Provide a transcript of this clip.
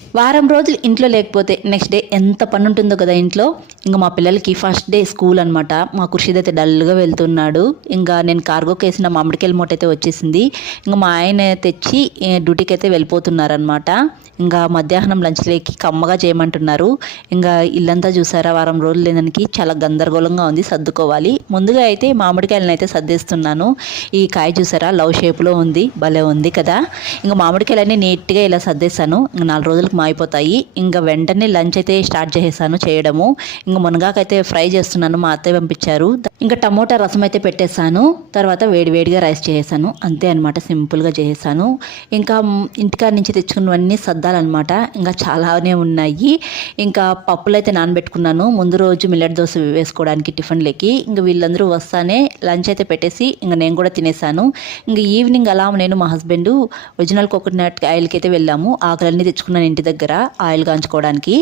వారం రోజులు ఇంట్లో లేకపోతే నెక్స్ట్ డే ఎంత పని ఉంటుందో కదా ఇంట్లో. ఇంకా మా పిల్లలకి ఫస్ట్ డే స్కూల్ అనమాట మా కుర్షిద్ అయితే డల్గా వెళ్తున్నాడు. ఇంకా నేను కార్గోకి వేసిన మామిడికాయల మూట అయితే వచ్చేసింది. ఇంకా మా ఆయన తెచ్చి డ్యూటీకి అయితే వెళ్ళిపోతున్నారనమాట ఇంకా మధ్యాహ్నం లంచ్లోకి కమ్మగా చేయమంటున్నారు. ఇంకా ఇల్లంతా చూసారా వారం రోజులు లేదానికి చాలా గందరగోళంగా ఉంది సర్దుకోవాలి. ముందుగా అయితే మామిడికాయలను అయితే సర్దేస్తున్నాను. ఈ కాయ చూసారా లవ్ షేప్లో ఉంది భలే ఉంది కదా. ఇంకా మామిడికాయలన్నీ నీట్గా ఇలా సర్దేశాను. ఇంకా నాలుగు రోజులకు మాయిపోతాయి. ఇంకా వెంటనే లంచ్ అయితే స్టార్ట్ చేసేసాను చేయడము. ఇంకా మునగాకైతే ఫ్రై చేస్తున్నాను మా అత్తయ్య పంపించారు. ఇంకా టమోటా రసం అయితే పెట్టేశాను తర్వాత వేడివేడిగా రైస్ చేసేసాను. అంతే అనమాట సింపుల్గా చేసేసాను. ఇంకా ఇంటికాడ నుంచి తెచ్చుకున్నవన్నీ సర్దాలన్నమాట. ఇంకా చాలానే ఉన్నాయి. ఇంకా పప్పులు అయితే నానబెట్టుకున్నాను. ముందు రోజు మిల్లెట్ దోశ వేసుకోవడానికి టిఫిన్లకి. ఇంకా వీళ్ళందరూ వస్తానే లంచ్ అయితే పెట్టేసి ఇంకా నేను కూడా తినేసాను. ఇంకా ఈవినింగ్ అలా నేను మా హస్బెండ్ ఒరిజినల్ కోకోనట్ ఆయిల్కి అయితే వెళ్ళాము. ఆకులన్నీ తెచ్చుకున్నాను ఇంటి దగ్గర ఆయిల్ కాంచుకోవడానికి